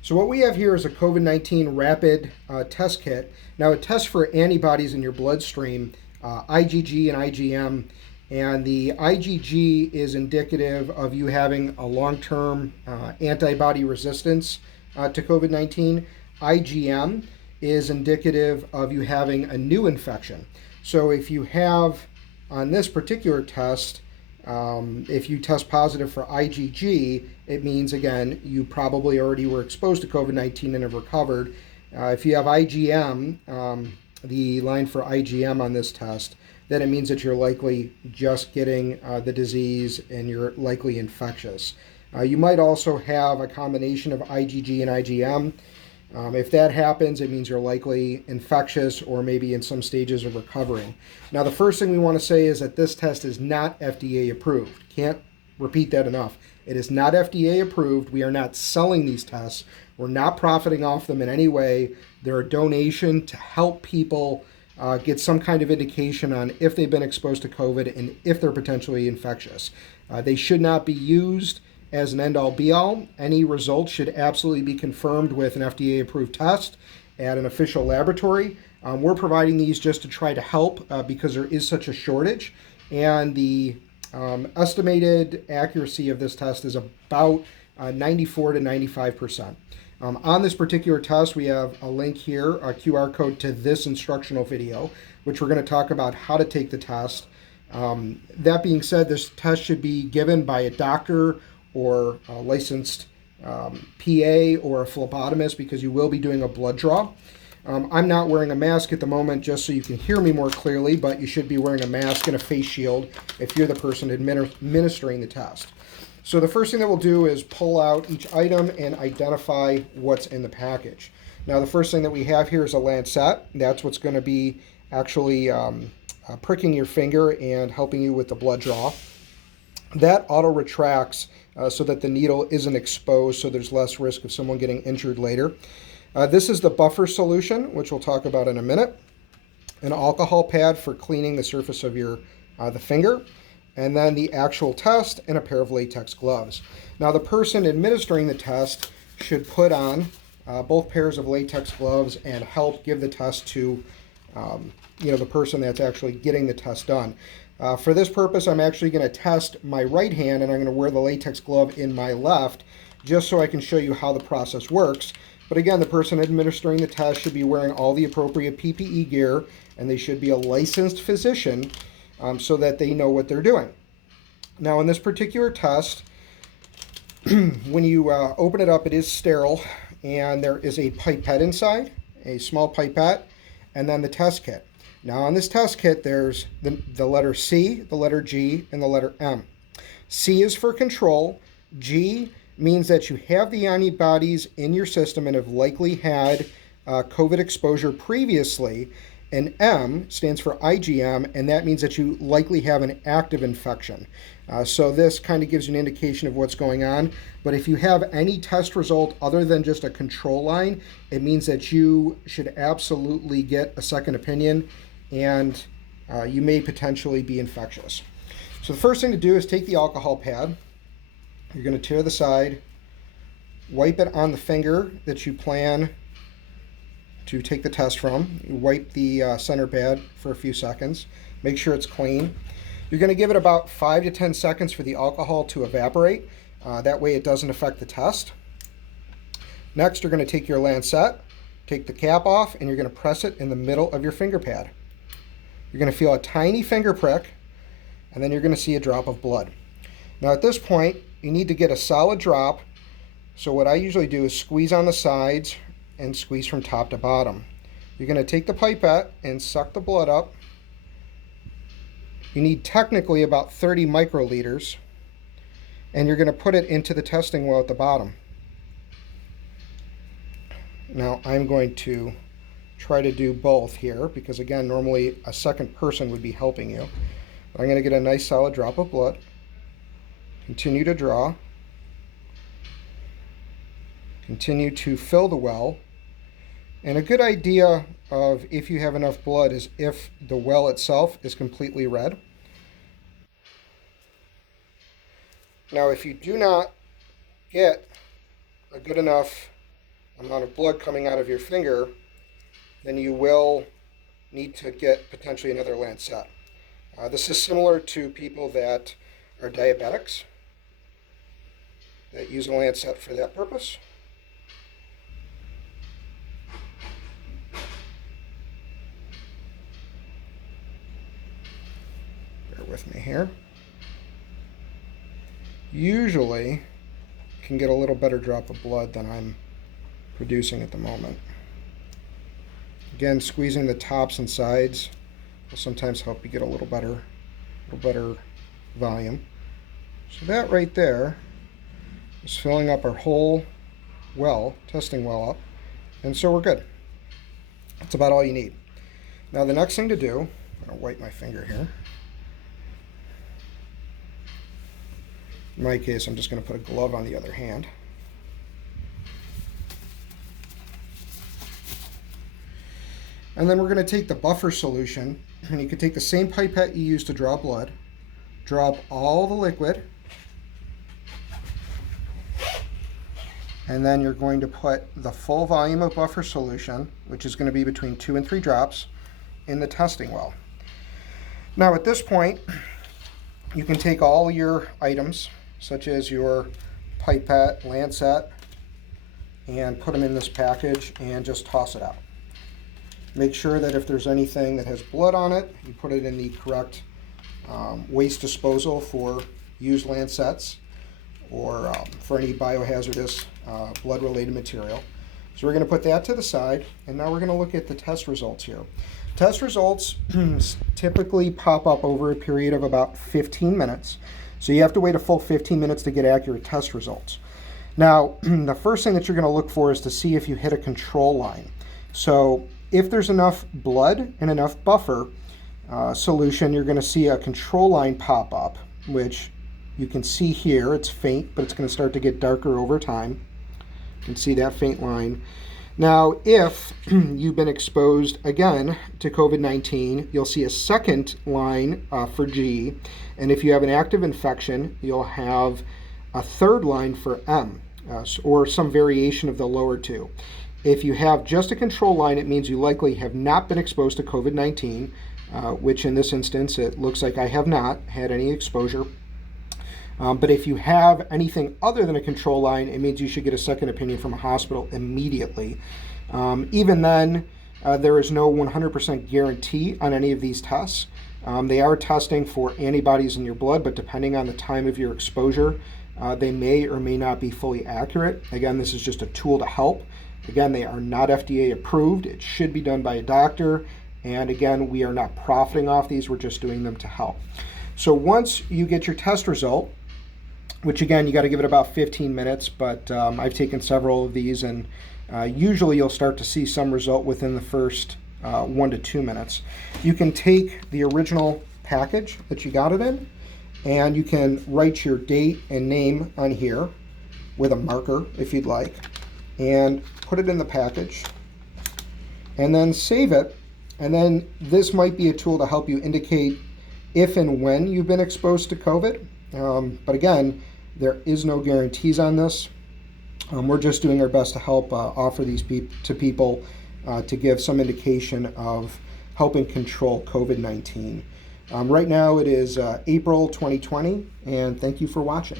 So what we have here is a COVID-19 rapid test kit. Now it tests for antibodies in your bloodstream, IGG and IGM, and the IGG is indicative of you having a long-term antibody resistance to COVID-19. IGM is indicative of you having a new infection. So if you have, on this particular test, if you test positive for IgG, it means, again, you probably already were exposed to COVID-19 and have recovered. If you have IgM, the line for IgM on this test, then it means that you're likely just getting the disease and you're likely infectious. You might also have a combination of IgG and IgM. If that happens, it means you're likely infectious or maybe in some stages of recovering. Now, the first thing we want to say is that this test is not FDA approved. Can't repeat that enough. It is not FDA approved. We are not selling these tests. We're not profiting off them in any way. They're a donation to help people get some kind of indication on if they've been exposed to COVID and if they're potentially infectious. They should not be used as an end-all be-all. Any results should absolutely be confirmed with an FDA-approved test at an official laboratory. We're providing these just to try to help because there is such a shortage, and the estimated accuracy of this test is about 94 to 95%. On this particular test, we have a link here, a QR code to this instructional video, which we're going to talk about how to take the test. That being said, this test should be given by a doctor or a licensed PA or a phlebotomist, because you will be doing a blood draw. I'm not wearing a mask at the moment just so you can hear me more clearly, but you should be wearing a mask and a face shield if you're the person administering the test. So the first thing that we'll do is pull out each item and identify what's in the package. Now, the first thing that we have here is a lancet. That's what's going to be actually pricking your finger and helping you with the blood draw. That auto retracts so that the needle isn't exposed, so there's less risk of someone getting injured later. This is the buffer solution, which we'll talk about in a minute. An alcohol pad for cleaning the surface of your the finger, and then the actual test and a pair of latex gloves. Now, the person administering the test should put on both pairs of latex gloves and help give the test to the person that's actually getting the test done. For this purpose, I'm actually going to test my right hand, and I'm going to wear the latex glove in my left, just so I can show you how the process works. But again, the person administering the test should be wearing all the appropriate PPE gear, and they should be a licensed physician so that they know what they're doing. Now, in this particular test, when you open it up, it is sterile, and there is a pipette inside, a small pipette, and then the test kit. Now, on this test kit, there's the letter C, the letter G, and the letter M. C is for control. G means that you have the antibodies in your system and have likely had COVID exposure previously. And M stands for IgM, and that means that you likely have an active infection. So this kind of gives you an indication of what's going on. But if you have any test result other than just a control line, it means that you should absolutely get a second opinion, and you may potentially be infectious. So the first thing to do is take the alcohol pad. You're going to tear the side, wipe it on the finger that you plan to take the test from. You wipe the center pad for a few seconds. Make sure it's clean. You're going to give it about 5 to 10 seconds for the alcohol to evaporate. That way it doesn't affect the test. Next, you're going to take your lancet, take the cap off, and you're going to press it in the middle of your finger pad. You're going to feel a tiny finger prick, and then you're going to see a drop of blood. Now, at this point, you need to get a solid drop. So what I usually do is squeeze on the sides and squeeze from top to bottom. You're going to take the pipette and suck the blood up. You need technically about 30 microliters, and you're going to put it into the testing well at the bottom. Now, I'm going to try to do both here because, again, normally a second person would be helping you. But I'm going to get a nice solid drop of blood. Continue to draw. Continue to fill the well. And a good idea of if you have enough blood is if the well itself is completely red. Now, if you do not get a good enough amount of blood coming out of your finger, then you will need to get potentially another lancet. This is similar to people that are diabetics that use a lancet for that purpose. Bear with me here. Usually can get a little better drop of blood than I'm producing at the moment. Again, squeezing the tops and sides will sometimes help you get a little better volume. So that right there is filling up our whole well, testing well up, and so we're good. That's about all you need. Now the next thing to do, I'm going to wipe my finger here. In my case, I'm just going to put a glove on the other hand. And then we're going to take the buffer solution, and you can take the same pipette you used to draw blood, draw up all the liquid, and then you're going to put the full volume of buffer solution, which is going to be between 2 and 3 drops, in the testing well. Now at this point, you can take all your items, such as your pipette, lancet, and put them in this package and just toss it out. Make sure that if there's anything that has blood on it, you put it in the correct waste disposal for used lancets or for any biohazardous blood-related material. So we're going to put that to the side, and now we're going to look at the test results here. Test results typically pop up over a period of about 15 minutes. So you have to wait a full 15 minutes to get accurate test results. Now, the first thing that you're going to look for is to see if you hit a control line. So if there's enough blood and enough buffer solution, you're going to see a control line pop up, which you can see here. It's faint, but it's going to start to get darker over time. You can see that faint line. Now, if you've been exposed again to COVID-19, you'll see a second line for G, and if you have an active infection, you'll have a third line for M, or some variation of the lower two. If you have just a control line, it means you likely have not been exposed to COVID-19, which in this instance, it looks like I have not had any exposure. But if you have anything other than a control line, it means you should get a second opinion from a hospital immediately. Even then, there is no 100% guarantee on any of these tests. They are testing for antibodies in your blood, but depending on the time of your exposure, they may or may not be fully accurate. Again, this is just a tool to help. Again, they are not FDA approved. It should be done by a doctor. And again, we are not profiting off these. We're just doing them to help. So once you get your test result, which again, you got to give it about 15 minutes, but I've taken several of these, and usually you'll start to see some result within the first 1 to 2 minutes. You can take the original package that you got it in, and you can write your date and name on here with a marker if you'd like, and put it in the package, and then save it. And then this might be a tool to help you indicate if and when you've been exposed to COVID. But again, there is no guarantees on this. We're just doing our best to help offer these to people to give some indication of helping control COVID-19. Right now it is April 2020, and thank you for watching.